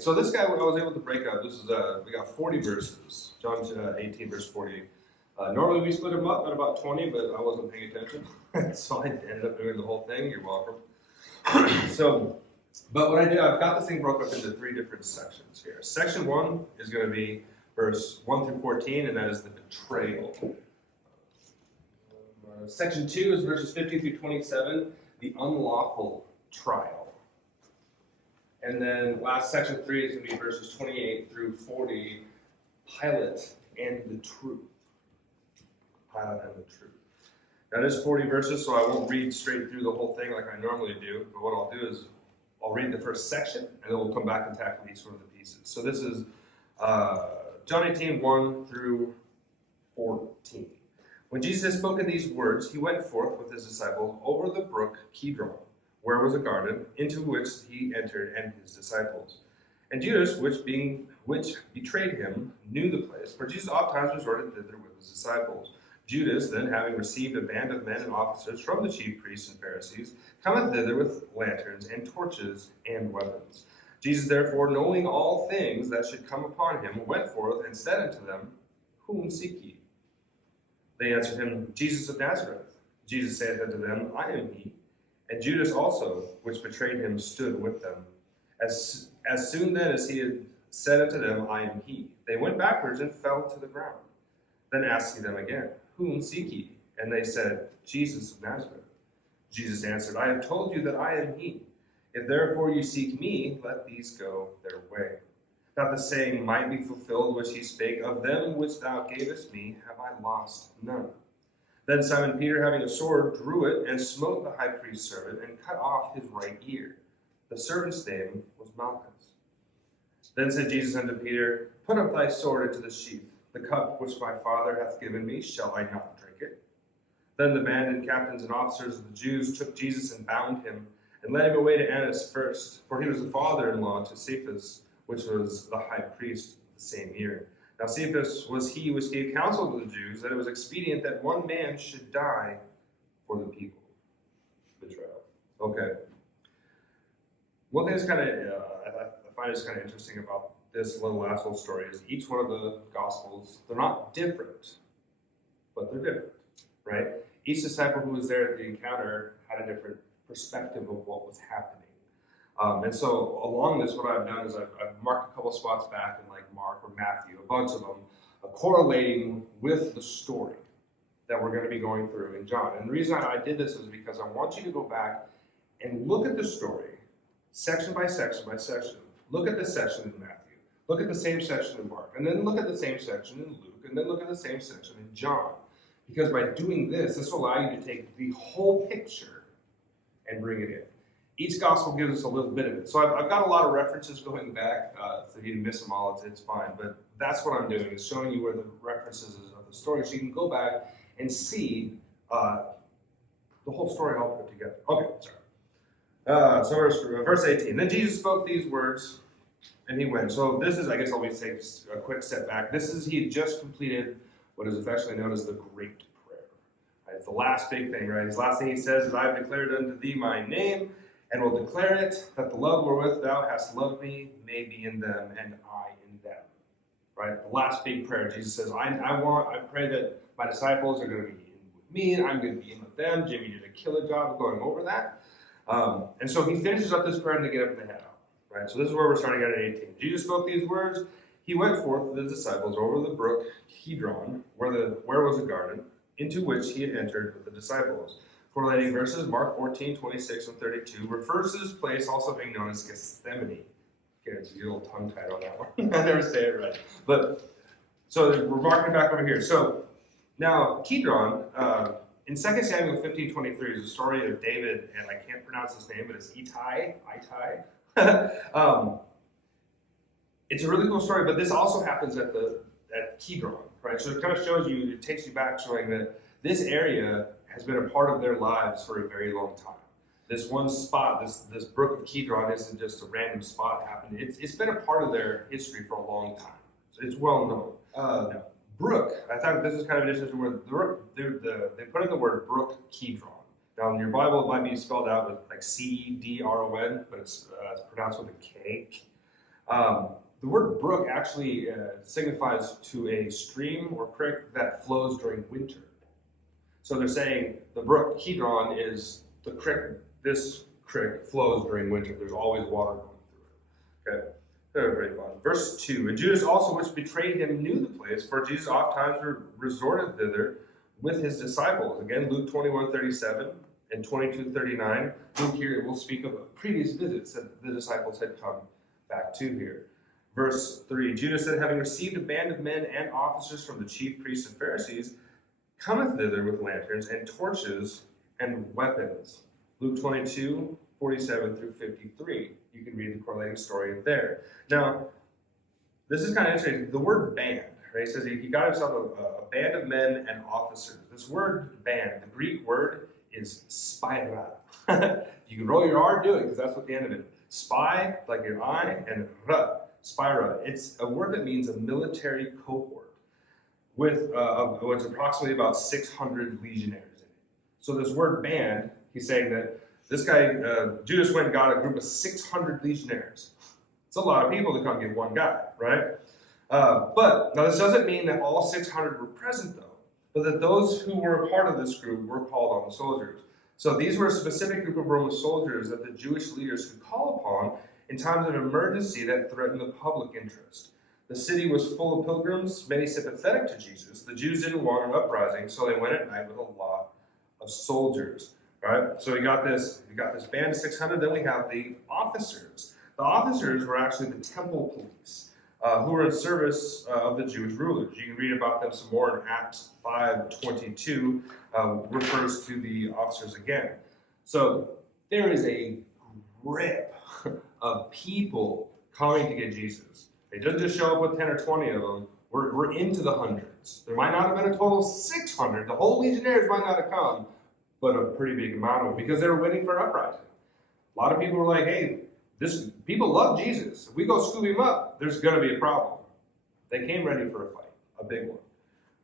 so this guy I was able to break up. This is we got 40 verses. John 18 verse 40. Normally we split them up at about 20, but I wasn't paying attention, so I ended up doing the whole thing. You're welcome. But what I did, I've got this thing broke up into 3 different sections here. Section 1 is going to be verse 1 through 14, and that is the betrayal. Section 2 is verses 50 through 27, the unlawful trial. And then last section 3 is going to be verses 28 through 40, Pilate and the truth. Pilate and the truth. That is 40 verses, so I won't read straight through the whole thing like I normally do. But what I'll do is I'll read the first section, and then we'll come back and tackle each one of the pieces. So this is John 18, 1 through 14. When Jesus had spoken these words, he went forth with his disciples over the brook Kidron, where was a garden, into which he entered and his disciples. And Judas, which betrayed him, knew the place, for Jesus oftentimes resorted thither with his disciples. Judas, then, having received a band of men and officers from the chief priests and Pharisees, cometh thither with lanterns and torches and weapons. Jesus, therefore, knowing all things that should come upon him, went forth and said unto them, Whom seek ye? They answered him, Jesus of Nazareth. Jesus saith unto them, I am he. And Judas also, which betrayed him, stood with them. As soon then as he had said unto them, I am he, they went backwards and fell to the ground. Then asked he them again, Whom seek ye? And they said, Jesus of Nazareth. Jesus answered, I have told you that I am he. If therefore you seek me, let these go their way. That the saying might be fulfilled which he spake, Of them which thou gavest me have I lost none. Then Simon Peter, having a sword, drew it, and smote the high priest's servant, and cut off his right ear. The servant's name was Malchus. Then said Jesus unto Peter, Put up thy sword into the sheath. The cup which my Father hath given me, shall I not drink it? Then the band and captains and officers of the Jews took Jesus and bound him, and led him away to Annas first, for he was the father-in-law to Cephas, which was the high priest the same year. Now Cephas was he which gave counsel to the Jews, that it was expedient that one man should die for the people. Betrayal. Okay. One thing that's kind of, I find is kind of interesting about this last little story is each one of the Gospels, they're not different, but they're different, right? Each disciple who was there at the encounter had a different perspective of what was happening. And so along this, what I've done is I've marked a couple spots back in like Mark or Matthew, a bunch of them, correlating with the story that we're going to be going through in John. And the reason I did this is because I want you to go back and look at the story, section by section by section. Look at this section in Matthew. Look at the same section in Mark. And then look at the same section in Luke. And then look at the same section in John. Because by doing this, this will allow you to take the whole picture and bring it in. Each gospel gives us a little bit of it. So I've got a lot of references going back. So if you miss them all, it's fine. But that's what I'm doing, is showing you where the references of the story, so you can go back and see the whole story all put together. Okay, sorry. So verse 18. Then Jesus spoke these words, and he went. So this is, I guess I'll take a quick step back. He had just completed what is affectionately known as the Great Prayer. Right, it's the last big thing, right? His last thing he says is, I have declared unto thee my name, and will declare it, that the love wherewith thou hast loved me may be in them, and I in them. Right? The last big prayer, Jesus says, I pray that my disciples are going to be in with me, and I'm going to be in with them. Jimmy did a killer job of going over that. And so he finishes up this prayer and they get up and they head out. Right? So this is where we're starting at 18. Jesus spoke these words. He went forth with his disciples over the brook Kidron, where was a garden, into which he had entered with the disciples. Correlating verses, Mark 14, 26, and 32, refers to this place also being known as Gethsemane. Okay, it's a little tongue-tied on that one. I never say it right. But, so we're marking back over here. So, now, Kidron, in 2 Samuel 15, 23, is a story of David, and I can't pronounce his name, but it's Ittai. It's a really cool story, but this also happens at Kidron, right? So it kind of shows you, it takes you back, showing that this area has been a part of their lives for a very long time. This one spot, this brook of Kidron, isn't just a random spot happening. It's been a part of their history for a long time. So it's well known. Brook, I thought this is kind of an interesting word. They put in the word brook Kidron. Now in your Bible, it might be spelled out with like C-E-D-R-O-N, but it's pronounced with a K. The word brook actually signifies to a stream or creek that flows during winter. So they're saying the brook Kidron is the creek, this creek flows during winter. There's always water going through it. Okay, very, very fun. Verse 2, and Judas also, which betrayed him, knew the place, for Jesus oft times resorted thither with his disciples. Again, Luke 21:37 and 22:39. Luke here will speak of previous visits that the disciples had come back to here. Verse 3, Judas said, having received a band of men and officers from the chief priests and Pharisees, cometh thither with lanterns and torches and weapons. Luke 22:47 through 53. You can read the correlating story there. Now, this is kind of interesting. The word band, right? It says he got himself a band of men and officers. This word band, the Greek word is spira. You can roll your R, do it, because that's what the end of it. Spy, like your eye, and ra, spira. It's a word that means a military cohort with what's approximately about 600 legionaries in it. So this word band, he's saying that this guy, Judas went and got a group of 600 legionaries. It's a lot of people to come get one guy, right? But now this doesn't mean that all 600 were present, though, but that those who were a part of this group were called on the soldiers. So these were a specific group of Roman soldiers that the Jewish leaders could call upon in times of emergency that threatened the public interest. The city was full of pilgrims, many sympathetic to Jesus. The Jews didn't want an uprising, so they went at night with a lot of soldiers. Right? So we got this band of 600, then we have the officers. The officers were actually the temple police who were in service of the Jewish rulers. You can read about them some more in Acts 5:22, refers to the officers again. So there is a grip of people coming to get Jesus. They didn't just show up with 10 or 20 of them. We're into the hundreds. There might not have been a total of 600. The whole legionnaires might not have come, but a pretty big amount of them, because they were waiting for an uprising. A lot of people were like, hey, people love Jesus. If we go scoop him up, there's going to be a problem. They came ready for a fight, a big one.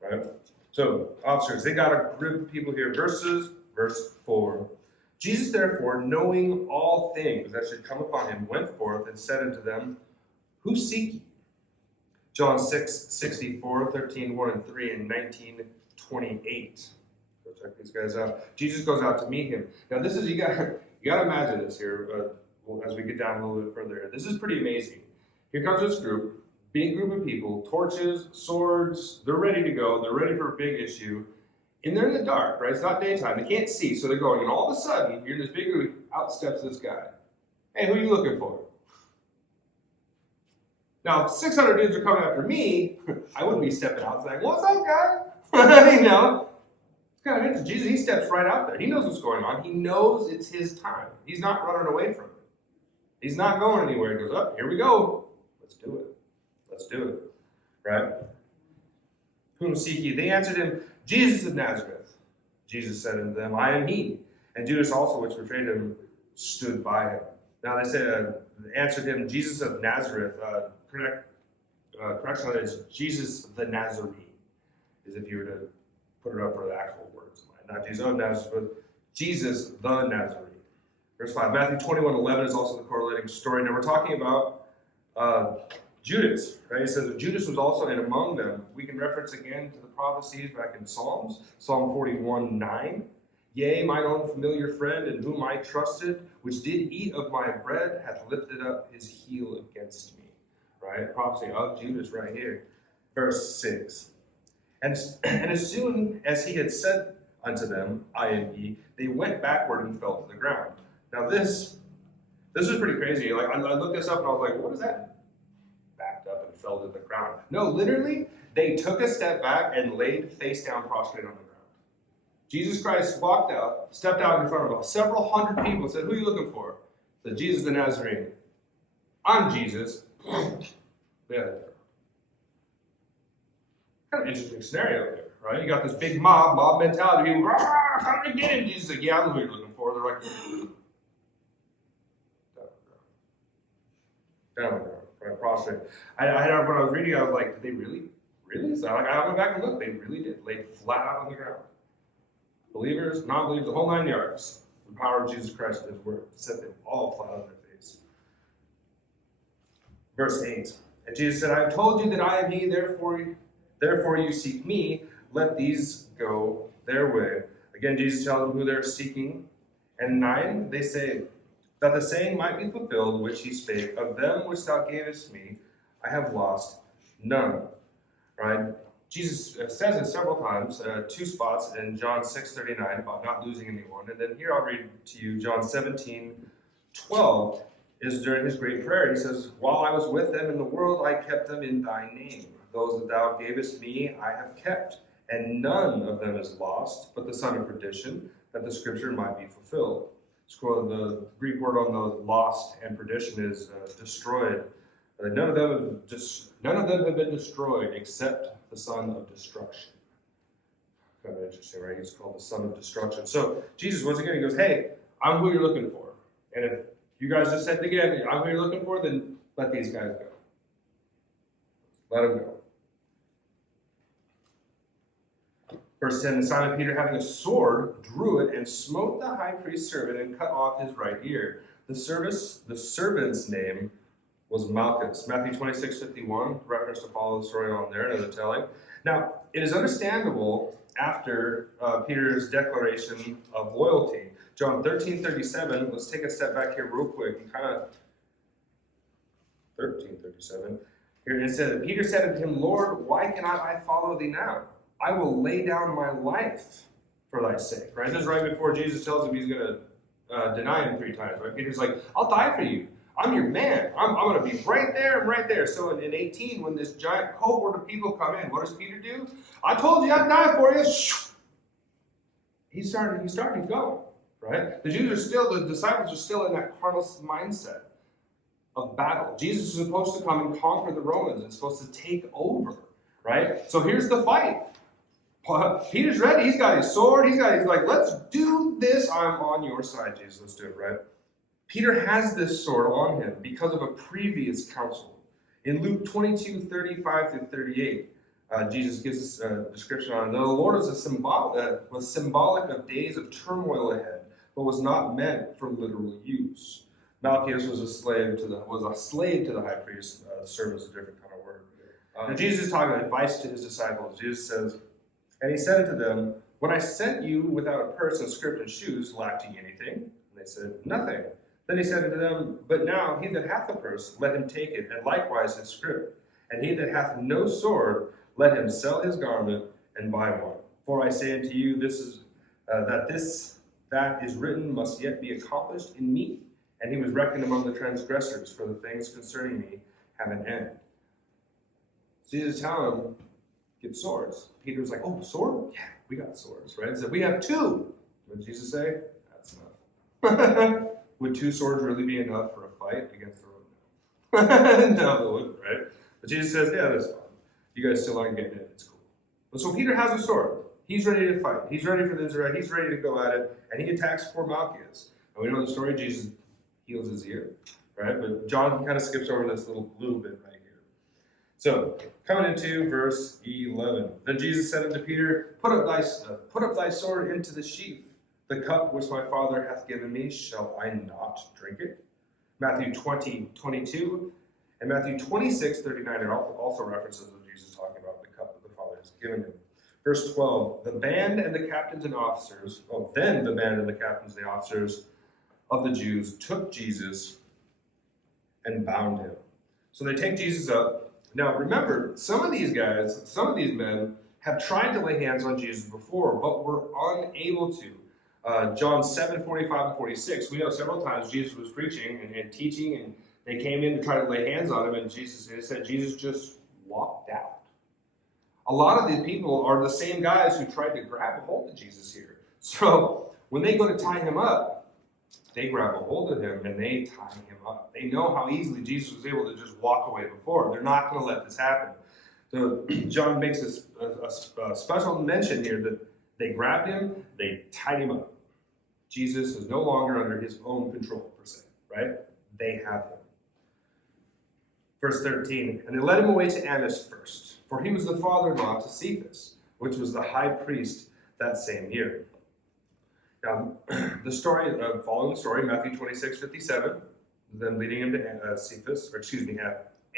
Right? So, officers, they got a group of people here. Verse 4. Jesus, therefore, knowing all things that should come upon him, went forth and said unto them, who seek ye? John 6:64, 13:1 and 3, and 19:28. Go check these guys out. Jesus goes out to meet him. Now, this is, you got to imagine this here as we get down a little bit further. This is pretty amazing. Here comes this group, big group of people, torches, swords. They're ready to go. They're ready for a big issue. And they're in the dark, right? It's not daytime. They can't see, so they're going. And all of a sudden, you're in this big group, out steps this guy. Hey, who are you looking for? Now, if 600 dudes are coming after me, I wouldn't be stepping out saying, what's up, guy? You know? It's kind of interesting. Jesus, he steps right out there. He knows what's going on. He knows it's his time. He's not running away from it. He's not going anywhere. He goes, up, here we go. Let's do it. Let's do it. Right? Whom seek ye? They answered him, Jesus of Nazareth. Jesus said unto them, I am he. And Judas also, which betrayed him, stood by him. Now they said, answered him, Jesus of Nazareth. Correction is Jesus the Nazarene, as if you were to put it up for the actual words. Not Jesus of Nazareth, but Jesus the Nazarene. Verse 5. Matthew 21:11 is also the correlating story. Now we're talking about Judas, right? It says Judas was also in among them. We can reference again to the prophecies back in Psalms. Psalm 41:9. Yea, mine own familiar friend, in whom I trusted, which did eat of my bread, hath lifted up his heel against me. Right? Prophecy of Judas right here. Verse 6. And as soon as he had said unto them, I am he, they went backward and fell to the ground. Now this is pretty crazy. Like I looked this up and I was like, what is that? Backed up and fell to the ground. No, literally, they took a step back and laid face down prostrate on the ground. Jesus Christ walked out, stepped out in front of several hundred people and said, who are you looking for? Said, Jesus the Nazarene. I'm Jesus. Yeah. Kind of interesting scenario there, right? You got this big mob mentality. People, come to get him. Jesus is like, yeah, I know who you're looking for. They're like, down the ground, right? Prostrate. When I was reading, I was like, did they really? Really? So I went back and looked. They really did. Laid flat out on the ground. Believers, non-believers, the whole 9 yards. The power of Jesus Christ and his word set them all flat on their face. Verse 8. And Jesus said, I have told you that I am he, therefore you seek me. Let these go their way. Again, Jesus tells them who they're seeking. And 9, they say, that the saying might be fulfilled which he spake, of them which thou gavest me, I have lost none. Right? Jesus says it several times, 2 spots in John 6:39 about not losing anyone. And then here I'll read to you John 17:12 is during his great prayer. He says, while I was with them in the world, I kept them in thy name. Those that thou gavest me, I have kept. And none of them is lost, but the son of perdition, that the scripture might be fulfilled. The Greek word on the lost and perdition is destroyed. None of them have been destroyed except the son of destruction. Kind of interesting, right? He's called the son of destruction. So Jesus, once again, he goes, hey, I'm who you're looking for. And if you guys just said again, I'm who you're looking for, then let these guys go. Let them go. Verse 10, and Simon Peter, having a sword, drew it and smote the high priest's servant and cut off his right ear. The servant's name was Malchus. Matthew 26:51, reference to follow the story on there, another telling. Now, it is understandable after Peter's declaration of loyalty. John 13:37, let's take a step back here real quick and kind of 13:37. Here it says, Peter said unto him, Lord, why cannot I follow thee now? I will lay down my life for thy sake. Right? This is right before Jesus tells him he's going to deny him 3 times. Right? Peter's like, I'll die for you. I'm your man. I'm going to be right there and right there. So in 18, when this giant cohort of people come in, what does Peter do? I told you I'd die for you. He's starting to go. Right? The disciples are still in that carnal mindset of battle. Jesus is supposed to come and conquer the Romans and supposed to take over. Right? So here's the fight. Peter's ready. He's got his sword. He's like, let's do this. I'm on your side, Jesus. Let's do it, right? Peter has this sword on him because of a previous counsel. In Luke 22:35-38, Jesus gives us a description on it. The Lord was symbolic of days of turmoil ahead, but was not meant for literal use. Malchus was a slave to the high priest. Servant is a different kind of word. And Jesus is talking advice to his disciples. Jesus says, and he said unto them, when I sent you without a purse and scrip and shoes, lacked ye anything? And they said, nothing. Then he said unto them, but now he that hath a purse, let him take it, and likewise his scrip. And he that hath no sword, let him sell his garment and buy one. For I say unto you, that is written must yet be accomplished in me. And he was reckoned among the transgressors, for the things concerning me have an end. Jesus telling him, get swords. Peter was like, oh, sword? Yeah, we got swords, right? He said, we have 2. What did Jesus say? That's enough. Would 2 swords really be enough for a fight against the Romans? No, it wouldn't, right? But Jesus says, yeah, that's fine. You guys still aren't getting it. It's cool. But so Peter has a sword. He's ready to fight. He's ready for the Israel. He's ready to go at it. And he attacks poor Malchus. And we know the story. Jesus heals his ear, right? But John kind of skips over this little bit right here. So, coming into verse 11. Then Jesus said unto Peter, put up thy sword into the sheath. The cup which my Father hath given me, shall I not drink it? Matthew 20:22 and Matthew 26:39 are also references of Jesus talking about the cup that the Father has given him. Verse 12, then the band and the captains and the officers of the Jews took Jesus and bound him. So they take Jesus up. Now remember, some of these men have tried to lay hands on Jesus before, but were unable to. John 7:45-46, we know several times Jesus was preaching and teaching, and they came in to try to lay hands on him, and it said Jesus just walked out. A lot of these people are the same guys who tried to grab a hold of Jesus here. So when they go to tie him up, they grab a hold of him and they tie him up. They know how easily Jesus was able to just walk away before. They're not going to let this happen. So John makes a special mention here that they grabbed him, they tied him up. Jesus is no longer under his own control, per se, right? They have him. Verse 13, and they led him away to Annas first, for he was the father-in-law to Cephas, which was the high priest that same year. Now, following the story, Matthew 26:57, then leading him to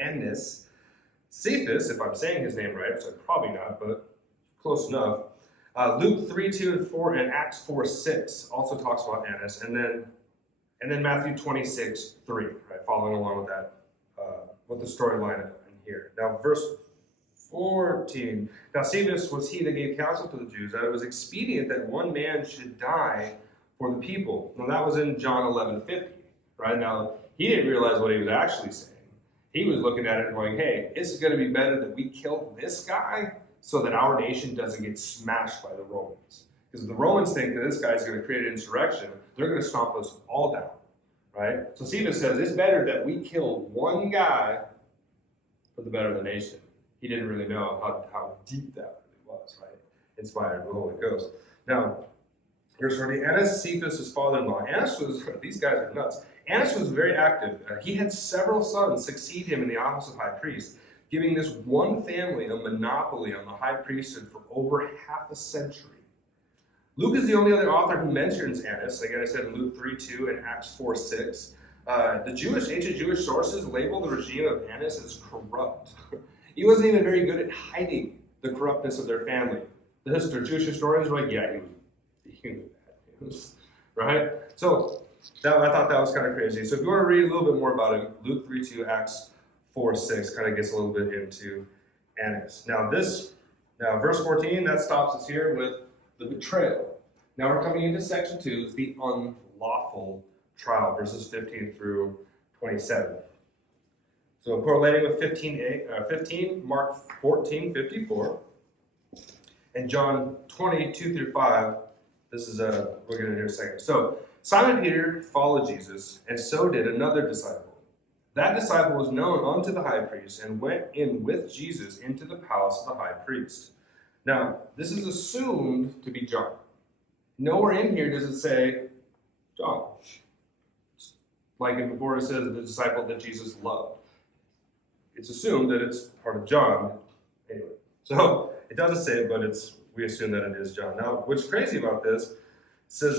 Annas, Cephas, if I'm saying his name right, which I'm probably not, but close enough. Luke 3:2-4 and Acts 4:6 also talks about Annas, and then Matthew 26:3, right, following along with that, with the storyline in here. Now, verse 14. Now, Cephas was he that gave counsel to the Jews that it was expedient that one man should die for the people. Now, that was in John 11:50, right? Now, he didn't realize what he was actually saying. He was looking at it and going, hey, it's going to be better that we kill this guy so that our nation doesn't get smashed by the Romans. Because the Romans think that this guy's going to create an insurrection, they're going to stomp us all down, right? So Cephas says, it's better that we kill one guy for the better of the nation. He didn't really know how deep that really was, right? Inspired by the Holy Ghost. Now, verse 40, Annas, Cephas' father-in-law. Annas was, these guys are nuts. Annas was very active. He had several sons succeed him in the office of high priest, giving this one family a monopoly on the high priesthood for over half a century. Luke is the only other author who mentions Annas. Again, I said in Luke 3:2 and Acts 4:6. The ancient Jewish sources label the regime of Annas as corrupt. He wasn't even very good at hiding the corruptness of their family. The Jewish historians were like, yeah, he was bad, right? So I thought that was kind of crazy. So if you want to read a little bit more about him, Luke 3:2, Acts 4:6 kind of gets a little bit into Annas. Now verse 14, that stops us here with the betrayal. Now we're coming into section 2, it's the unlawful trial, verses 15 through 27. So correlating with 15, Mark 14:54, and John 22-5. This is we'll get into here in a second. So Simon Peter followed Jesus, and so did another disciple. That disciple was known unto the high priest, and went in with Jesus into the palace of the high priest. Now, this is assumed to be John. Nowhere in here does it say John. Like before it says the disciple that Jesus loved. It's assumed that it's part of John. Anyway, so it doesn't say it, but we assume that it is John. Now, what's crazy about this, it says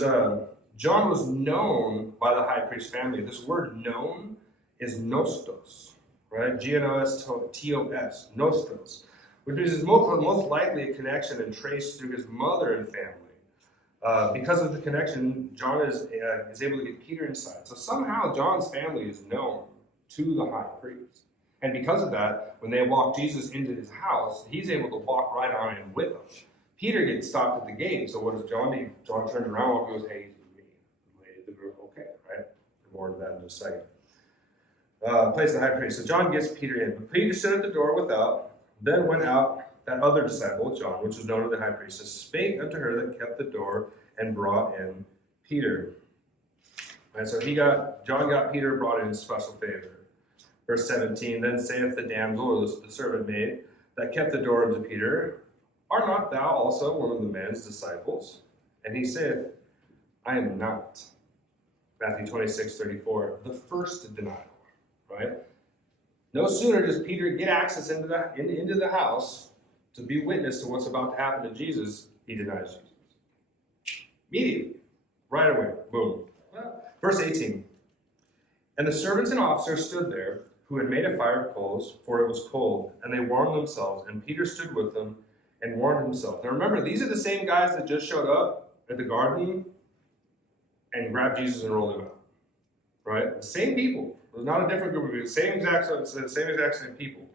John was known by the high priest family. This word known is nostos, right? G-N-O-S-T-O-S, nostos, which is most likely a connection and traced through his mother and family. Because of the connection, John is able to get Peter inside. So somehow John's family is known to the high priest. And because of that, when they walk Jesus into his house, he's able to walk right on in with them. Peter gets stopped at the gate. So what does John do? John turns around and goes, hey, okay, right? More of that in just a second. Place the high priest. So John gets Peter in. But Peter stood at the door without, then went out that other disciple, John, which was known to the high priestess, spake unto her that kept the door, and brought in Peter. And so John got Peter, brought in special favor. Verse 17, then saith the damsel, or the servant maid, that kept the door unto Peter, art not thou also one of the man's disciples? And he saith, I am not. Matthew 26:34, the first denial, right? No sooner does Peter get access into the house to be witness to what's about to happen to Jesus, he denies Jesus. Immediately, right away, boom. Verse 18, and the servants and officers stood there, who had made a fire of coals, for it was cold, and they warmed themselves, and Peter stood with them and warmed himself. Now remember, these are the same guys that just showed up at the garden and grabbed Jesus and rolled him out, right? The same people. It was not a different group of people. Same exact same people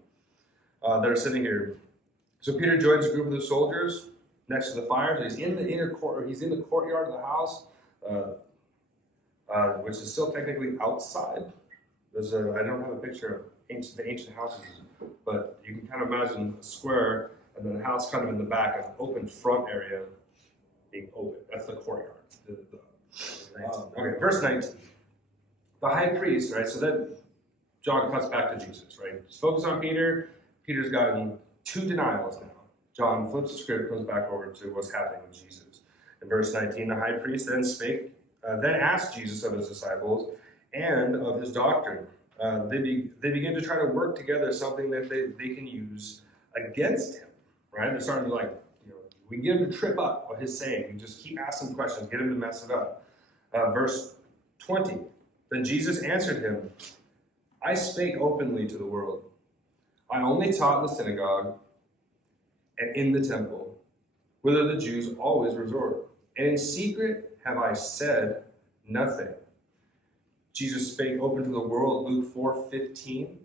that are sitting here. So Peter joins a group of the soldiers next to the fire. So he's in the inner court. He's in the courtyard of the house, which is still technically outside. I don't have a picture of the ancient houses, but you can kind of imagine a square, and then the house kind of in the back, an open front area being open. That's the courtyard. Okay, verse 19. The high priest, right? So then John cuts back to Jesus, right? Just focus on Peter. Peter's gotten 2 denials now. John flips the script, goes back over to what's happening with Jesus. In verse 19, the high priest then then asked Jesus of his disciples and of his doctrine. They begin to try to work together something that they can use against him, right? They're starting to we can get him to trip up what he's saying. We just keep asking questions, get him to mess it up. Verse 20, then Jesus answered him, I spake openly to the world. I only taught in the synagogue and in the temple, whither the Jews always resort. And in secret have I said nothing. Jesus spake open to the world, Luke 4:15.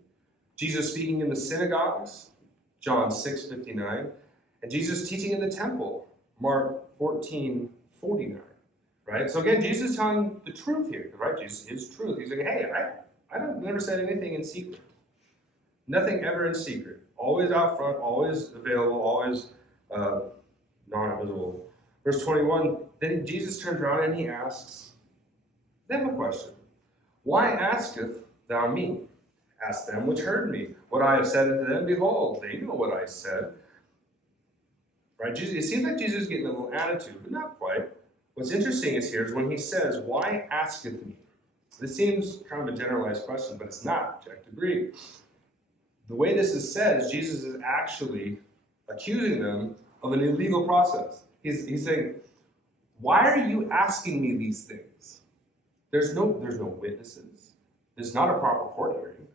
Jesus speaking in the synagogues, John 6:59. And Jesus teaching in the temple, Mark 14:49. Right? So again, Jesus is telling the truth here, right? Jesus is truth. He's like, hey, I never said anything in secret. Nothing ever in secret. Always out front, always available, always non-visible. Verse 21, then Jesus turns around and he asks them a question. Why asketh thou me? Ask them which heard me. What I have said unto them, behold, they know what I said. Right? It seems like Jesus is getting a little attitude, but not quite. What's interesting is when he says, why asketh me? This seems kind of a generalized question, but it's not. Objective Greek. The way this is said is Jesus is actually accusing them of an illegal process. He's saying, why are you asking me these things? There's no witnesses. There's not a proper court hearing.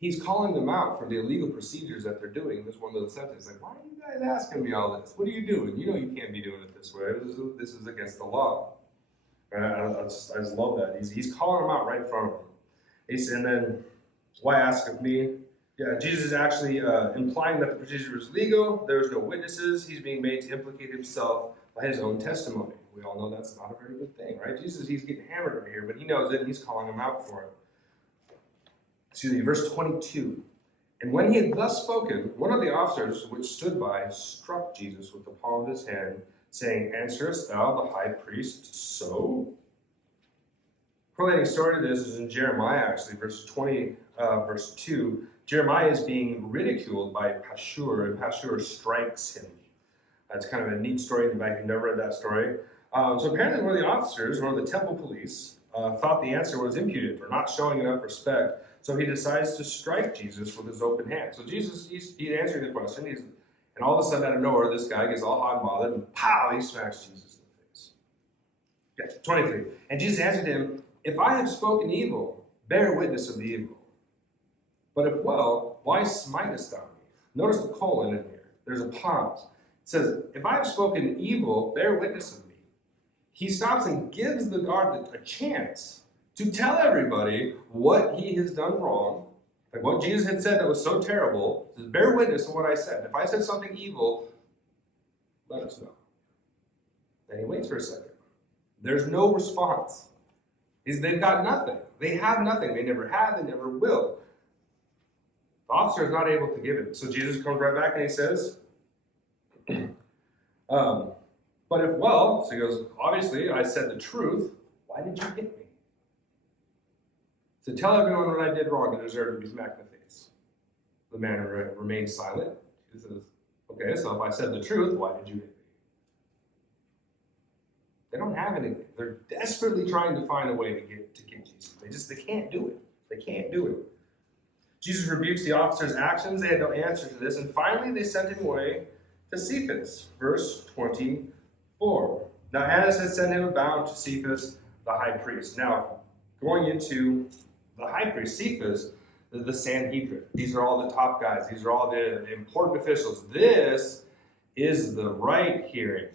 He's calling them out for the illegal procedures that they're doing in this one little sentence. Like, why are you guys asking me all this? What are you doing? You know you can't be doing it this way. This is against the law. I just love that. He's calling them out right in front of them. And then, why ask of me? Yeah, Jesus is actually implying that the procedure is legal. There's no witnesses. He's being made to implicate himself by his own testimony. We all know that's not a very good thing, right? Jesus, he's getting hammered over here, but he knows it, and he's calling them out for it. Excuse me, verse 22. And when he had thus spoken, one of the officers which stood by struck Jesus with the palm of his hand, saying, Answerest thou the high priest so? Correlating story to this is in Jeremiah, actually, verse 2. Jeremiah is being ridiculed by Pashur, and Pashur strikes him. That's kind of a neat story in the back. You've never read that story. So apparently one of the officers, one of the temple police, thought the answer was impudent or not showing enough respect. So he decides to strike Jesus with his open hand. So Jesus, he's answering the question. And all of a sudden, out of nowhere, this guy gets all hot and bothered, and pow, he smacks Jesus in the face. Yeah, 23. And Jesus answered him, If I have spoken evil, bear witness of the evil. But if well, why smitest thou me? Notice the colon in here. There's a pause. It says, if I have spoken evil, bear witness of me. He stops and gives the guard a chance to tell everybody what he has done wrong, like what Jesus had said that was so terrible. He says, bear witness of what I said. If I said something evil, let us know. Then he waits for a second. There's no response. They've got nothing. They have nothing. They never have, they never will. The officer is not able to give it. So Jesus comes right back and he says, but if well, so he goes, obviously I said the truth, why did you hit me? So tell everyone what I did wrong to deserve to be smacked in the face. The man remained silent. He says, okay, so if I said the truth, why did you hit me? They don't have anything. They're desperately trying to find a way to get Jesus. They can't do it. They can't do it. Jesus rebukes the officer's actions. They had no answer to this. And finally, they sent him away to Cephas. Verse 24. Now, Annas had sent him bound to Cephas, the high priest. Now, going into the high priest, Cephas, the Sanhedrin. These are all the top guys. These are all the important officials. This is the right hearing.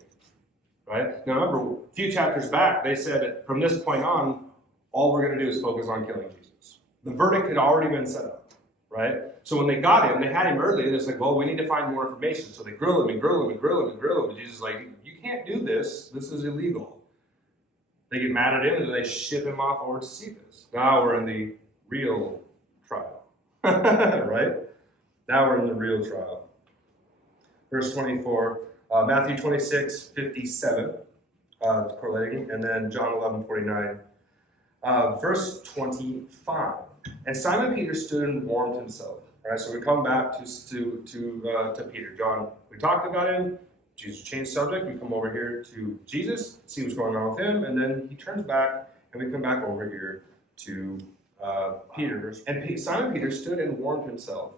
Right? Now, remember, a few chapters back, they said from this point on, all we're going to do is focus on killing Jesus. The verdict had already been set up. Right? So when they got him, they had him early, and it's like, well, we need to find more information. So they grill him and grill him and grill him and grill him. And Jesus is like, you can't do this. This is illegal. They get mad at him, and they ship him off over to Cephas. Now we're in the real trial. Right? Now we're in the real trial. Verse 24, Matthew 26:57, correlating, and then John 11:49. Verse 25. And Simon Peter stood and warmed himself. All right, so we come back to Peter. John, we talked about him. Jesus changed subject. We come over here to Jesus, see what's going on with him, and then he turns back, and we come back over here to Peter. And Simon Peter stood and warmed himself.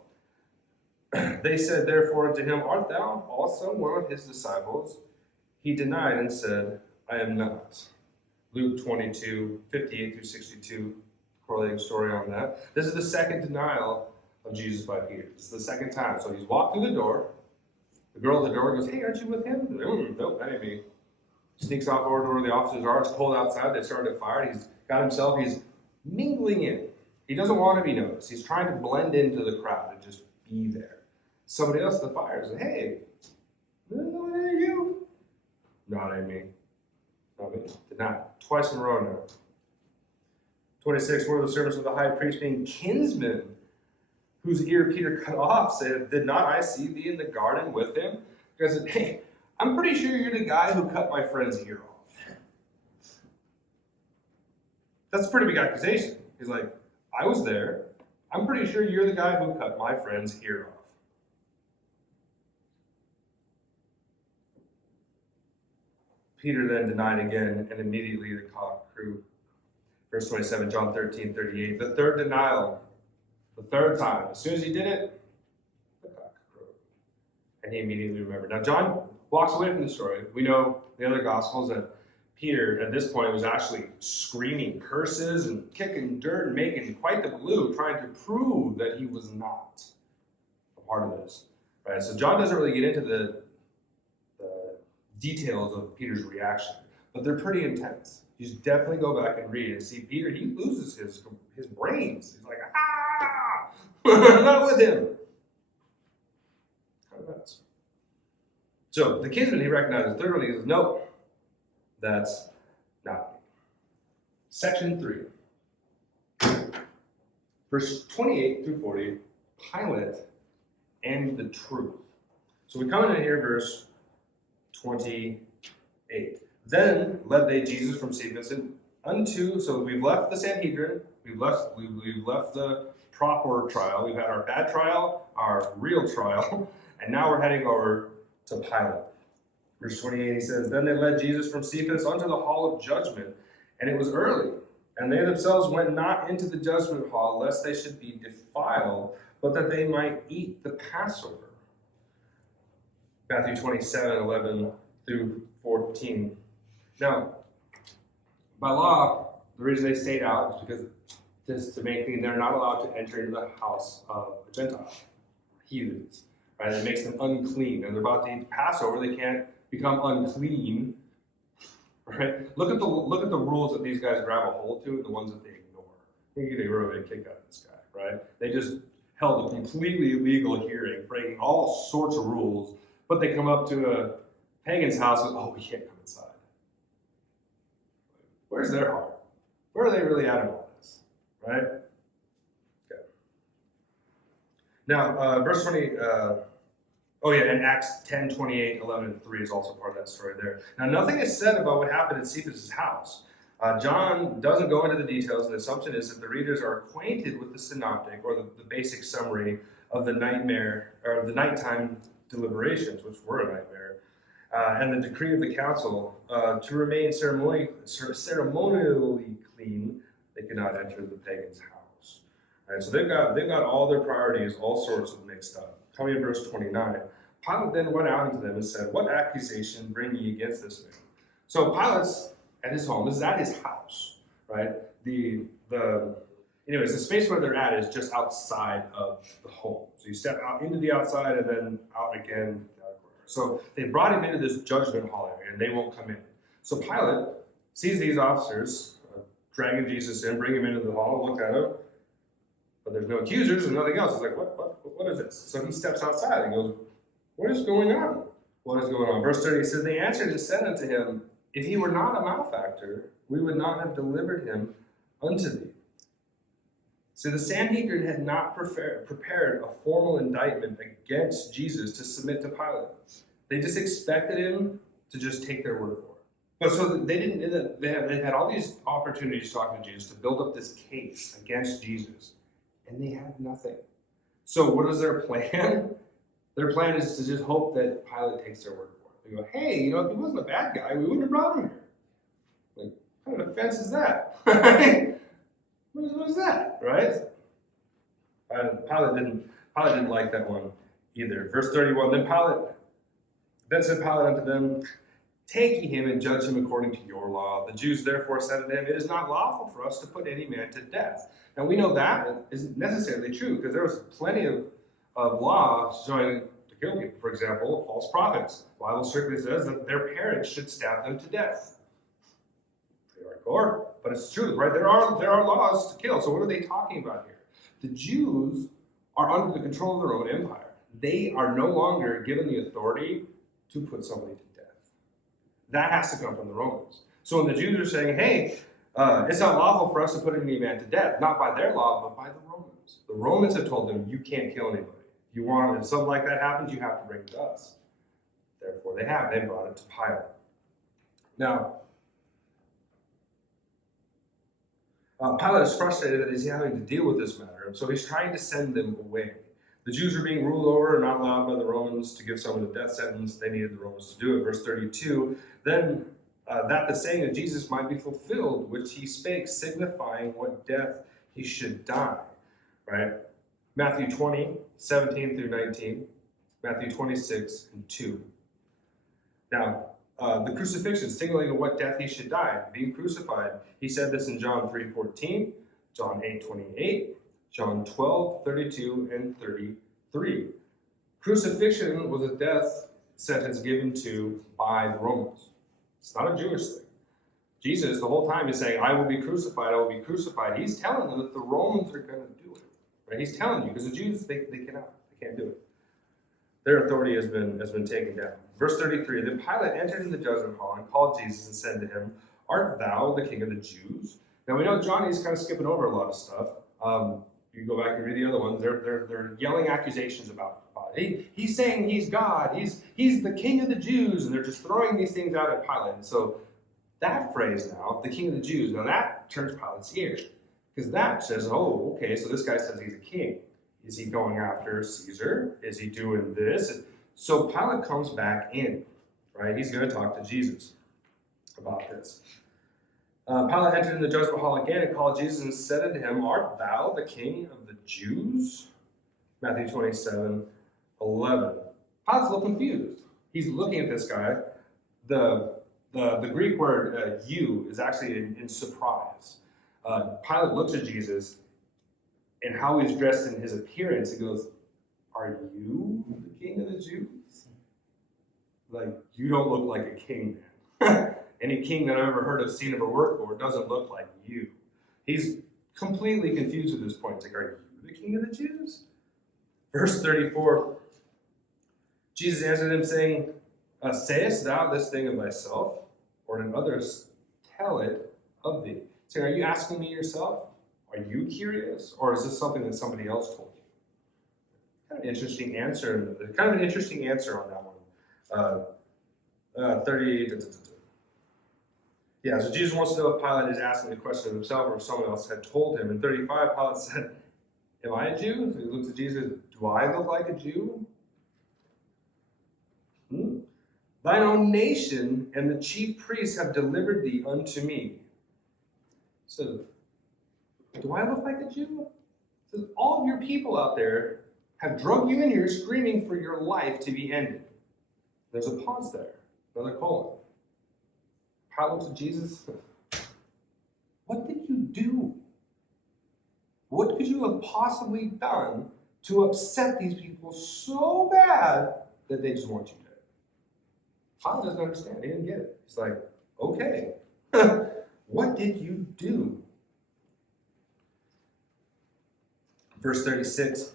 They said, therefore, unto him, art thou also one of his disciples? He denied and said, I am not. Luke 22:58-62. Correlating story on that. This is the second denial of Jesus by Peter. This is the second time. So he's walked through the door. The girl at the door goes, hey, aren't you with him? Nope, that ain't me. Sneaks off over to where the officers are. It's cold outside. They started a fire. He's got himself. He's mingling in. He doesn't want to be noticed. He's trying to blend into the crowd and just be there. Somebody else at the fire says, hey, what are you? Not ain't me. Not me. Denied. Twice in a row now. 26, one of the servants of the high priest, being kinsman, whose ear Peter cut off, said, did not I see thee in the garden with him? The guy said, hey, I'm pretty sure you're the guy who cut my friend's ear off. That's a pretty big accusation. He's like, I was there. I'm pretty sure you're the guy who cut my friend's ear off. Peter then denied again, and immediately the cock crew. Verse 27, John 13:38. The third denial, the third time. As soon as he did it, the cock crowed. And he immediately remembered. Now, John walks away from the story. We know the other Gospels that Peter, at this point, was actually screaming curses and kicking dirt and making quite the blue, trying to prove that he was not a part of this. Right? So John doesn't really get into the details of Peter's reaction, but they're pretty intense. You should definitely go back and read and see Peter. He loses his brains. He's like, ah, not with him. Kind of nuts. So the kinsman, he recognizes. The third one, he says, nope, that's not me. Section 3, verse 28 through 40, Pilate and the truth. So we come in here, verse 28. Then led they Jesus from Cephas unto, so we've left the Sanhedrin, we've left the proper trial, we've had our bad trial, our real trial, and now we're heading over to Pilate. Verse 28, he says, then they led Jesus from Cephas unto the hall of judgment, and it was early, and they themselves went not into the judgment hall, lest they should be defiled, but that they might eat the Passover. Matthew 27:11 through 14. Now, by law, the reason they stayed out is because this to make they're not allowed to enter into the house of a Gentile, heathens. Right? It makes them unclean. And they're about to eat Passover, they can't become unclean. Right? Look at the rules that these guys grab a hold to and the ones that they ignore. I think you get a really big kick out of this guy, right? They just held a completely illegal hearing, breaking all sorts of rules, but they come up to a pagan's house and, oh, we can't come inside. Where's their heart? Where are they really at in all this? Right? Okay. Now, verse 20, and Acts 10, 28, 11, and 3 is also part of that story there. Now, nothing is said about what happened at Cephas' house. John doesn't go into the details, and the assumption is that the readers are acquainted with the synoptic, or the basic summary of the nightmare, or the nighttime deliberations, which were a nightmare, and the decree of the council to remain ceremonially clean. They could not enter the pagan's house. All right, so they've got all their priorities, all sorts of mixed up. Coming in verse 29, Pilate then went out into them and said, "What accusation bring ye against this man?" So Pilate's at his home. This is at his house, right? Anyways, the space where they're at is just outside of the home. So you step out into the outside and then out again. So they brought him into this judgment hall area, and they won't come in. So Pilate sees these officers dragging Jesus in, bring him into the hall, look at him, but there's no accusers and nothing else. He's like, what is this? So he steps outside and goes, what is going on? What is going on? Verse 30 says, they answered and said unto him, if he were not a malefactor, we would not have delivered him unto thee. So the Sanhedrin had not prepared a formal indictment against Jesus to submit to Pilate. They just expected him to just take their word for it. But so they didn't. They had all these opportunities talking to Jesus to build up this case against Jesus, and they had nothing. So what is their plan? Their plan is to just hope that Pilate takes their word for it. They go, hey, if he wasn't a bad guy, we wouldn't have brought him here. Like, what kind of offense is that? What is that, right? Pilate didn't like that one either. Verse 31, then said Pilate unto them, Take ye him and judge him according to your law. The Jews therefore said to him, It is not lawful for us to put any man to death. Now we know that isn't necessarily true, because there was plenty of law showing to kill people. For example, false prophets. The Bible strictly says that their parents should stab them to death. Pretty hardcore, but it's true, right? There are laws to kill. So what are they talking about here? The Jews are under the control of the Roman Empire. They are no longer given the authority to put somebody to death. That has to come from the Romans. So when the Jews are saying, hey, it's not lawful for us to put any man to death, not by their law, but by the Romans. The Romans have told them, you can't kill anybody. If something like that happens, you have to bring it to us. Therefore they brought it to Pilate. Now, Pilate is frustrated that he's having to deal with this matter, and so he's trying to send them away. The Jews are being ruled over and not allowed by the Romans to give someone a death sentence. They needed the Romans to do it. Verse 32, then that the saying of Jesus might be fulfilled, which he spake, signifying what death he should die. Right? Matthew 20, 17 through 19. Matthew 26 and 2. Now, the crucifixion, signaling what death he should die, being crucified. He said this in John 3:14, John 8:28, John 12:32 and 33. Crucifixion was a death sentence given to by the Romans. It's not a Jewish thing. Jesus, the whole time, is saying, I will be crucified, I will be crucified. He's telling them that the Romans are going to do it. Right? He's telling you, because the Jews, they cannot. They can't do it. Their authority has been taken down. Verse 33, then Pilate entered in the judgment hall and called Jesus and said to him, Art thou the king of the Jews? Now we know Johnny's kind of skipping over a lot of stuff. You go back and read the other ones. They're yelling accusations about it. He's saying he's God. He's the king of the Jews, and they're just throwing these things out at Pilate. And so that phrase now, the king of the Jews, now that turns Pilate's ear, because that says, oh, okay, so this guy says he's a king. Is he going after Caesar? Is he doing this? So Pilate comes back in, right? He's going to talk to Jesus about this. Pilate entered in the judgment hall again and called Jesus and said unto him, Art thou the king of the Jews? Matthew 27:11. Pilate's a little confused. He's looking at this guy. The Greek word you is actually in surprise. Pilate looks at Jesus and how he's dressed in his appearance. He goes, Are you the king of the Jews? Like, you don't look like a king, man. Any king that I've ever heard of, seen, or worked for doesn't look like you. He's completely confused at this point. It's like, are you the king of the Jews? Verse 34, Jesus answered him, saying, Sayest thou this thing of thyself, or did others tell it of thee? So are you asking me yourself? Are you curious? Or is this something that somebody else told you? Kind of an interesting answer. Kind of an interesting answer on that one. 30. Yeah, so Jesus wants to know if Pilate is asking the question of himself or if someone else had told him. In 35, Pilate said, Am I a Jew? So he looks at Jesus, Do I look like a Jew? Thine own nation and the chief priests have delivered thee unto me. So, do I look like a Jew? So all of your people out there have drug you in here screaming for your life to be ended. There's a pause there, another colon. Pilate looks at Jesus. What did you do? What could you have possibly done to upset these people so bad that they just want you dead? Pilate doesn't understand. He didn't get it. He's like, okay, what did you do? Verse 36,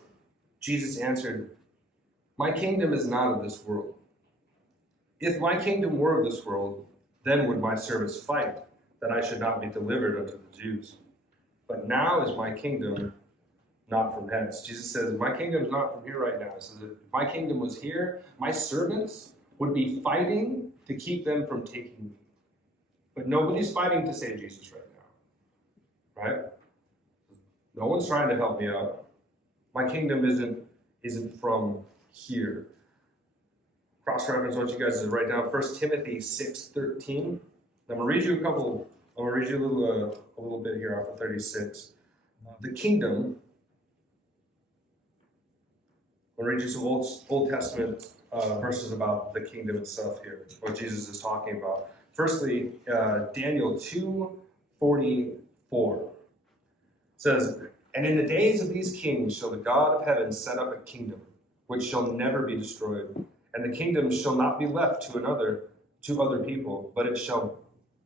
Jesus answered, My kingdom is not of this world. If my kingdom were of this world, then would my servants fight, that I should not be delivered unto the Jews. But now is my kingdom not from hence. Jesus says, my kingdom is not from here right now. He says, if my kingdom was here, my servants would be fighting to keep them from taking me. But nobody's fighting to save Jesus right now. Right? No one's trying to help me out. My kingdom isn't from here. Cross-reference, I want you guys to write down 1 Timothy 6:13. I'm going to read you a little bit here off of 36. The kingdom, I'm going to read you some Old Testament verses about the kingdom itself here, what Jesus is talking about. Firstly, Daniel 2:44 says, "And in the days of these kings shall the God of heaven set up a kingdom, which shall never be destroyed, and the kingdom shall not be left to other people, but it shall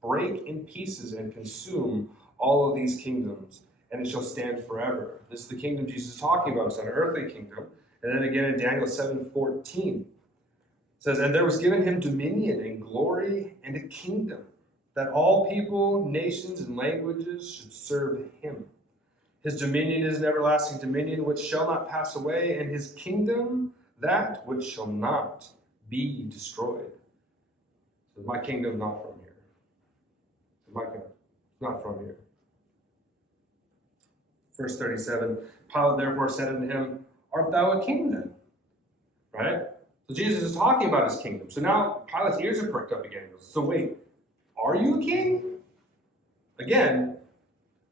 break in pieces and consume all of these kingdoms, and it shall stand forever." This is the kingdom Jesus is talking about. It's an earthly kingdom. And then again in Daniel 7:14, it says, "And there was given him dominion and glory and a kingdom, that all people, nations, and languages should serve him. His dominion is an everlasting dominion which shall not pass away, and his kingdom that which shall not be destroyed." So my kingdom not from here. My kingdom not from here. Verse 37, Pilate therefore said unto him, "Art thou a king then?" Right? So Jesus is talking about his kingdom. So now Pilate's ears are perked up again. He goes, "So wait, are you a king?" Again,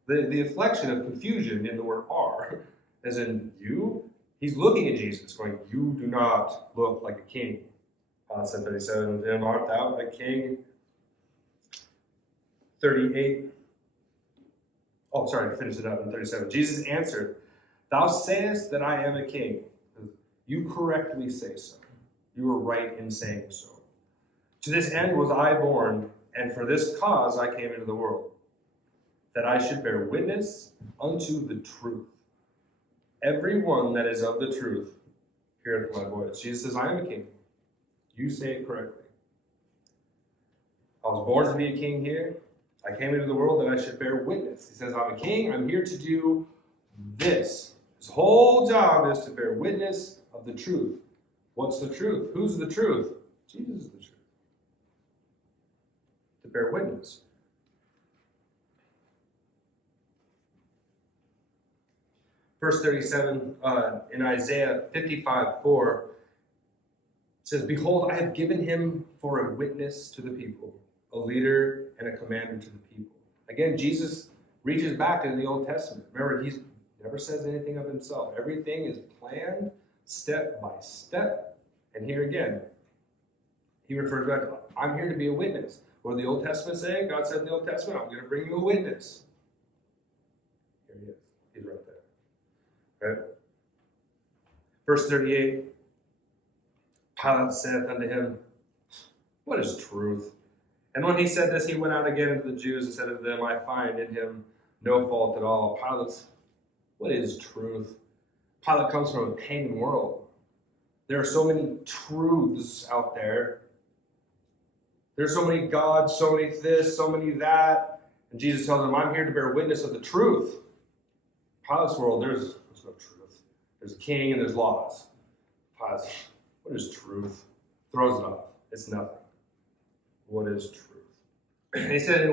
the inflection of confusion in the word "are," as in you, he's looking at Jesus going, "You do not look like a king." Pilate said 37 to him, "Art thou a king?" 38. Oh, sorry, to finish it up in 37. Jesus answered, "Thou sayest that I am a king. You correctly say so. You are right in saying so. To this end was I born, and for this cause I came into the world, that I should bear witness unto the truth. Every one that is of the truth heareth my voice." Jesus says, "I am a king. You say it correctly. I was born to be a king here. I came into the world that I should bear witness." He says, "I'm a king. I'm here to do this." His whole job is to bear witness of the truth. What's the truth? Who's the truth? Jesus is the truth. To bear witness. Verse 37 in Isaiah 55:4 says, "Behold, I have given him for a witness to the people, a leader and a commander to the people." Again, Jesus reaches back into the Old Testament. Remember, he never says anything of himself. Everything is planned step by step. And here again, he refers back to, "I'm here to be a witness." What did the Old Testament say? God said in the Old Testament, "I'm going to bring you a witness." Here he is. He's right there. Okay? Verse 38, Pilate saith unto him, "What is truth?" And when he said this, he went out again into the Jews and said unto them, "I find in him no fault at all." Pilate's, what is truth? Pilate comes from a pagan world. There are so many truths out there. There's so many gods, so many this, so many that. And Jesus tells him, "I'm here to bear witness of the truth." Pilate's world, there's no truth. There's a king and there's laws. Pilate's, what is truth? Throws it off. It's nothing. What is truth? He said,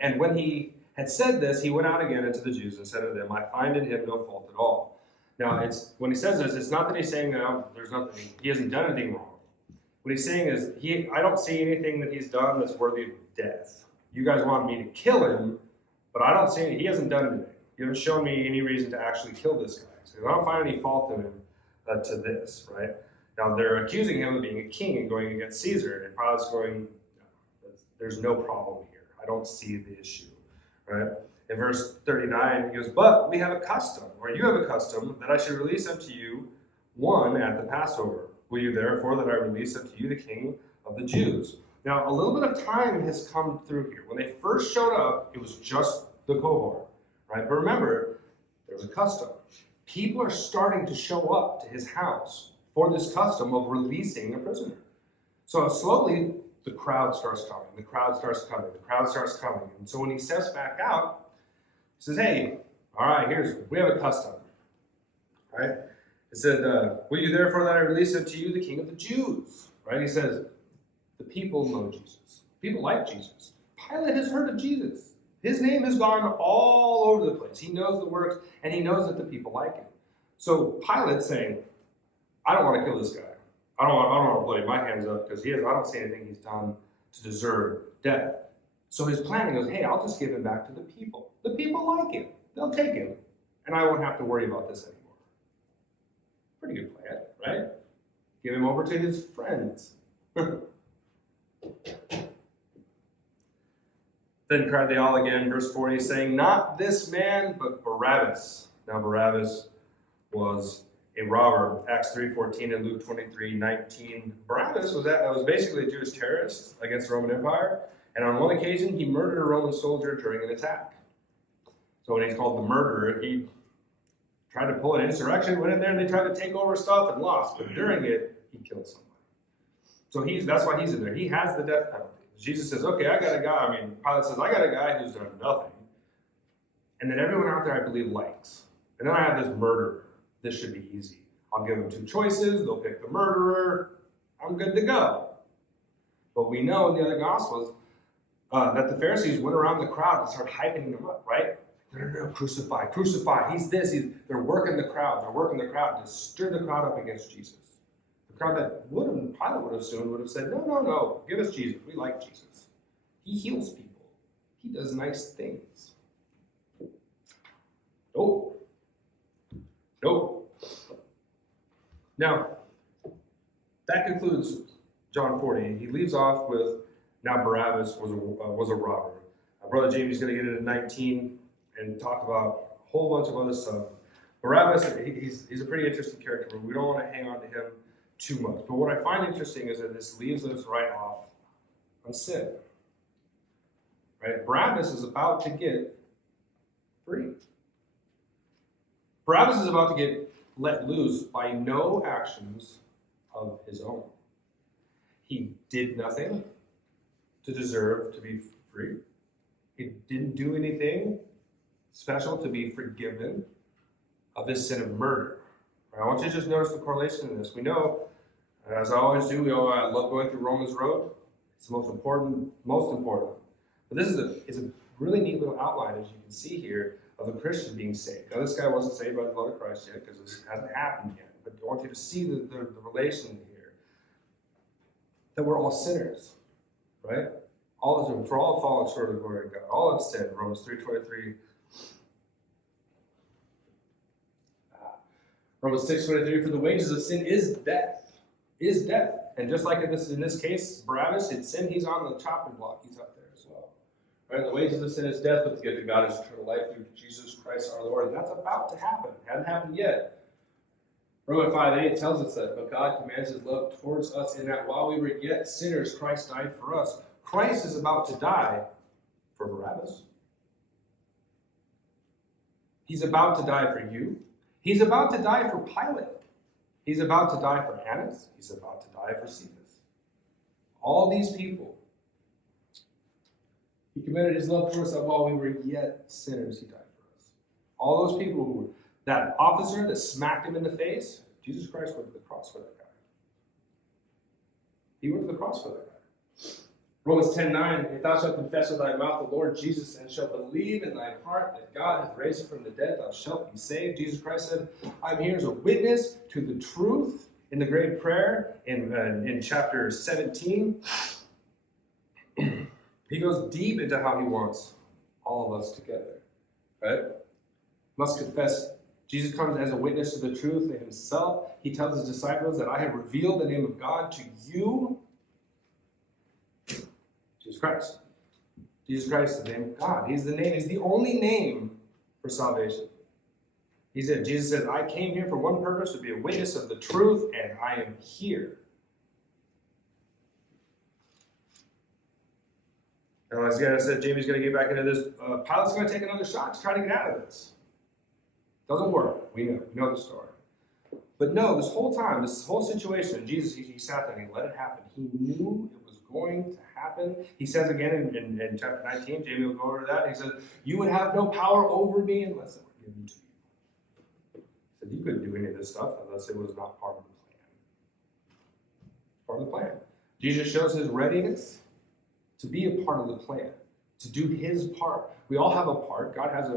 and when he had said this, he went out again into the Jews and said to them, "I find in him no fault at all." Now, when he says this, it's not that he's saying there's nothing, he hasn't done anything wrong. What he's saying is, I don't see anything that he's done that's worthy of death. You guys want me to kill him, but I don't see any, he hasn't done anything. You haven't shown me any reason to actually kill this guy. So I don't find any fault in him to this, right? Now, they're accusing him of being a king and going against Caesar, and Pilate's going, "No, there's no problem here. I don't see the issue," right? In verse 39, he goes, "But we have a custom, or you have a custom, that I should release unto you one at the Passover. Will you therefore that I release unto you the king of the Jews?" Now, a little bit of time has come through here. When they first showed up, it was just the cohort, right? But remember, there's a custom. People are starting to show up to his house for this custom of releasing a prisoner. So slowly, the crowd starts coming. The crowd starts coming. The crowd starts coming. And so when he steps back out, he says, "Hey, all right, we have a custom." Right? It said, "Will you therefore that I release unto you the king of the Jews?" Right? He says, the people know Jesus. People like Jesus. Pilate has heard of Jesus. His name has gone all over the place. He knows the works, and he knows that the people like him. So Pilate's saying, "I don't want to kill this guy. I don't want to blow my hands up because I don't see anything he's done to deserve death." So his plan goes, "Hey, I'll just give him back to the people. The people like him. They'll take him, and I won't have to worry about this anymore." Pretty good plan, right? give him over to his friends. Then cried they all again, verse 40, saying, not this man, but Barabbas. Now Barabbas was a robber, Acts 3:14 and Luke 23:19. Barabbas was basically a Jewish terrorist against the Roman Empire, and on one occasion he murdered a Roman soldier during an attack. So when he's called the murderer, he tried to pull an insurrection, went in there and they tried to take over stuff and lost, but during it, he killed somebody. So that's why he's in there. He has the death penalty. Jesus says, okay, I got a guy, Pilate says, I got a guy who's done nothing. And then everyone out there, I believe, likes. And then I have this murderer. This should be easy. I'll give them two choices. They'll pick the murderer. I'm good to go. But we know in the other Gospels that the Pharisees went around the crowd and started hyping him up, right? No, crucify, crucify. He's this. They're working the crowd. They're working the crowd to stir the crowd up against Jesus. The crowd that Pilate would have soon would have said, no, give us Jesus. We like Jesus. He heals people. He does nice things. Nope. Now, that concludes John 40. He leaves off with, now Barabbas was a robber. Brother Jamie's going to get into 19 and talk about a whole bunch of other stuff. Barabbas, he's a pretty interesting character, but we don't want to hang on to him too much. But what I find interesting is that this leaves us right off on sin. Right? Barabbas is about to get free. Barabbas is about to get let loose by no actions of his own. He did nothing to deserve to be free. He didn't do anything special to be forgiven of his sin of murder. I want you to just notice the correlation in this. We know, as I always do, I love going through Romans Road. It's the most important. But this is a really neat little outline, as you can see here, of a Christian being saved. Now, this guy wasn't saved by the blood of Christ yet, because this hasn't happened yet. But I want you to see the relation here. That we're all sinners, right? All of us, for all fallen short of the glory of God. All have sinned, Romans 3:23. Romans 6:23, for the wages of sin is death. And just like in this case, Barabbas, it's sin, he's on the chopping block. He's up there as well. Right? The wages of sin is death, but the gift of God is eternal life through Jesus Christ our Lord. And that's about to happen. It hasn't happened yet. Romans 5:8 tells us that, but God commands his love towards us in that while we were yet sinners, Christ died for us. Christ is about to die for Barabbas. He's about to die for you. He's about to die for Pilate. He's about to die for Annas. He's about to die for Cephas. All these people, he committed his love for us that while we were yet sinners, he died for us. All those people who were, that officer that smacked him in the face, Jesus Christ went to the cross for that guy. He went to the cross for that guy. Romans 10:9, if thou shalt confess with thy mouth the Lord Jesus and shalt believe in thine heart that God hath raised him from the dead, thou shalt be saved. Jesus Christ said, I'm here as a witness to the truth in the great prayer in chapter 17. He goes deep into how he wants all of us together, right? Must confess. Jesus comes as a witness to the truth in himself. He tells his disciples that I have revealed the name of God to you. Jesus Christ. Jesus Christ is the name of God. He's the only name for salvation. Jesus said, I came here for one purpose, to be a witness of the truth, and I am here. Now, as I said, Jamie's going to get back into this. Pilate's going to take another shot to try to get out of this. Doesn't work. We know the story. But no, this whole time, this whole situation, Jesus, he sat there and he let it happen. He knew it was going to happen. He says again in chapter 19, Jamie will go over that. He says, you would have no power over me unless it were given to you. He said, you couldn't do any of this stuff unless it was not part of the plan. Part of the plan. Jesus shows his readiness to be a part of the plan, to do his part. We all have a part. God has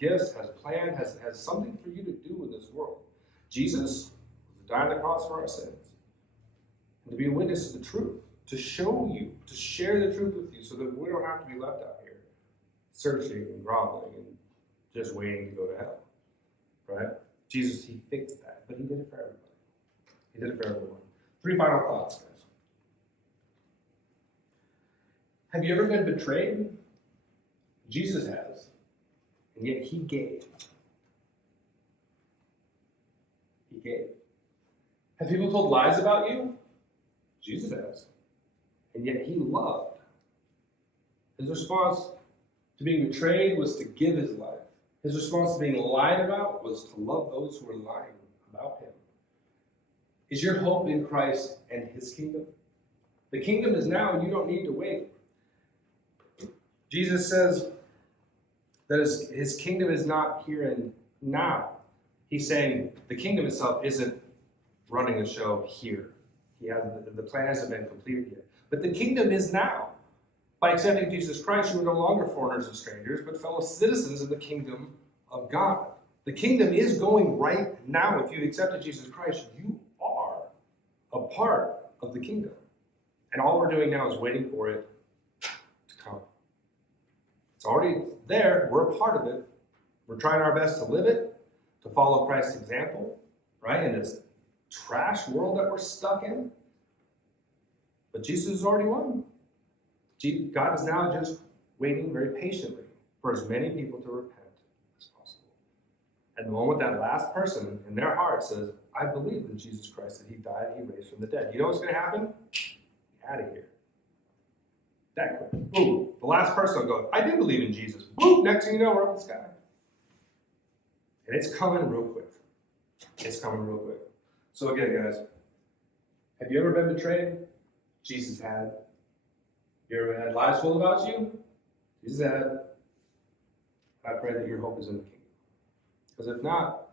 gifts, has a plan, has something for you to do in this world. Jesus was to die on the cross for our sins, and to be a witness to the truth, to show you, to share the truth with you so that we don't have to be left out here searching and groveling and just waiting to go to hell, right? Jesus, he fixed that, but he did it for everybody. He did it for everyone. Three final thoughts, guys. Have you ever been betrayed? Jesus has. And yet he gave. He gave. Have people told lies about you? Jesus has. And yet he loved. His response to being betrayed was to give his life. His response to being lied about was to love those who were lying about him. Is your hope in Christ and his kingdom? The kingdom is now, and you don't need to wait. Jesus says that his kingdom is not here and now. He's saying the kingdom itself isn't running a show here. The plan hasn't been completed yet. But the kingdom is now. By accepting Jesus Christ, you are no longer foreigners and strangers, but fellow citizens of the kingdom of God. The kingdom is going right now. If you accepted Jesus Christ, you are a part of the kingdom. And all we're doing now is waiting for it to come. It's already there. We're a part of it. We're trying our best to live it, to follow Christ's example, right? In this trash world that we're stuck in. But Jesus has already won. God is now just waiting very patiently for as many people to repent as possible. And the moment that last person in their heart says, I believe in Jesus Christ, that he died, he raised from the dead. You know what's going to happen? Out of here. That quick. Boom. The last person will go, I do believe in Jesus. Boom. Next thing you know, we're up in the sky. And it's coming real quick. It's coming real quick. So again, guys, have you ever been betrayed? Jesus had. You ever had lies told about you? Jesus had. I pray that your hope is in the kingdom. Because if not,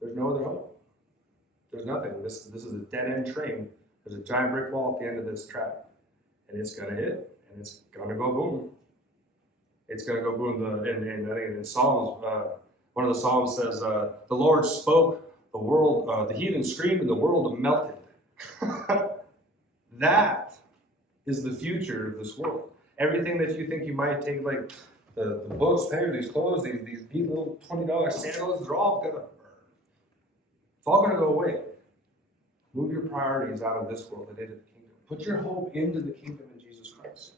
there's no other hope. There's nothing. This is a dead-end train. There's a giant brick wall at the end of this track. And it's going to hit. And it's going to go boom. It's going to go boom. And I think in Psalms, one of the Psalms says, the Lord spoke, the world, the heathen screamed, and the world melted. That is the future of this world. Everything that you think you might take, like the books, papers, these clothes, these neat little $20 sandals, they're all going to burn. It's all going to go away. Move your priorities out of this world and into the kingdom. Put your hope into the kingdom in Jesus Christ.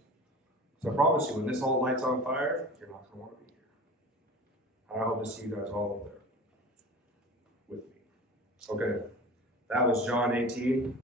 So I promise you, when this all lights on fire, you're not going to want to be here. And I hope to see you guys all over there with me. Okay, that was John 18.